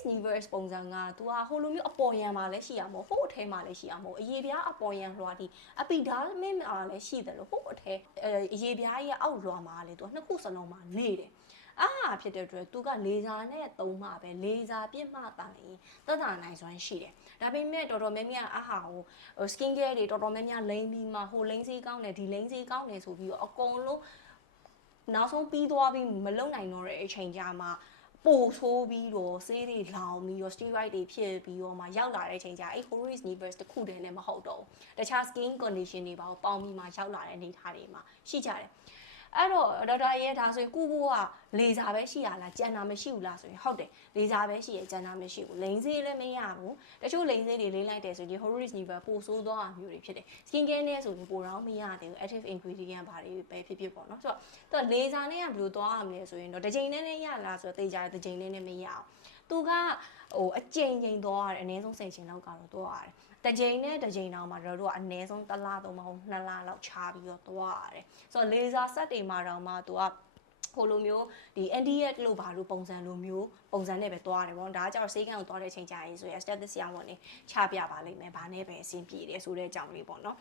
Horus Universe ပုံစံက तू ကဟိုလိုမျိုးအပေါ်ယံမှာလည်းရှိရမို့ဟိုအထဲမှာလည်းရှိရမို့အရေပြားအပေါ်ယံလွှာဒီ epidermis မှာလည်းရှိတယ်လို့ဟိုအထဲအရေပြားကြီးအောက်လွှာမှာလေ तू နှစ်ခုစလုံးမှာနေတယ်အားဖြစ်တဲ့အတွက် तू ကလေဆာနဲ့သုံးမှပဲလေဆာပြစ်မှတာလေသက်သာနိုင်စွမ်းရှိတယ်ဒါပေမဲ့တော်တော်များများအားဟာဟို skin care တွေတော်တော်များများလိမ့်ပြီးမှဟိုလိမ့်စေးကောင်းတယ်ဒီလိမ့်စေးကောင်းတယ်ဆိုပြီးတော့အကုန်လုံးနောက်ဆုံးပြီးသွားပြီးမလုံနိုင်တော့တဲ့အချိန်ကြာမှာပိုဆိုးပြီးတော့ဆေးတွေလောင်ပြီးတော့ steroid တွေဖြစ်ပြီးတော့မှရောက်လာတဲ့အချိန်ကြာအဲ့ Horus Universe တခုတည်းနဲ့မဟုတ်တော့တခြား skin condition တွေပါပေါင်းပြီးမှရောက်လာတဲ့အနေအထားတွေမှာရှိကြတယ်အဲ့တော့ဒေါက်တာရဲဒါဆိုရင်ကုဖို့ကလေဆာပဲရှိရလားကြံတာမရှိဘူးလားဆိုရင်ဟုတ်တယ်လေဆာပဲရှိရကြံတာမရှိဘူးလိန်ဆေးလည်းမရဘူးတချို့လိန်ဆေးတွေလေးလိုက်တယ်ဆိုရင် Horus Universe ပိုဆိုးသွားတာမျိုးတွေဖြစ်တယ် skin care နဲ့ဆိုရင်ပိုတော့မရသေးဘူး active ingredient ဘာတွေပဲဖြစ်ဖြစ်ပေါ့နော်ဆိုတော့လေဆာနဲ့ကဘယ်လိုသွားရမလဲဆိုရင်တော့တစ်ချိန်နဲ့ရလားဆိုတော့တေးကြတယ်တစ်ချိန်နဲ့မရအောင်သူကဟိုအချိန်ချိန်သွားရတယ်အနည်းဆုံး10ချိန်လောက်ကတော့သွားရတယ်တစ်ချိန်နဲ့တစ်ချိန်တောင်မှတို့ကအနည်းဆုံး1လတော့မဟုတ်2လလောက်ခြားပြီးတော့သွားရတယ်ဆိုတော့လေဆာဆက်တွေမှာတော့မှသူကဟိုလိုမျိုးဒီ NDS လို့ဘာလို့ပုံစံလိုမျိုးပုံစံနဲ့ပဲသွားတယ်ပေါ့ဒါကကျတော့ဆေးကန်းကိုသွားတဲ့အချိန်ကြာရေးဆိုရင် aesthetic ဆရာဝန်တွေချပြပါလိမ့်မယ်ဘာနဲ့ပဲအဆင်ပြေတယ်ဆိုတဲ့အကြောင်းလေးပေါ့နော်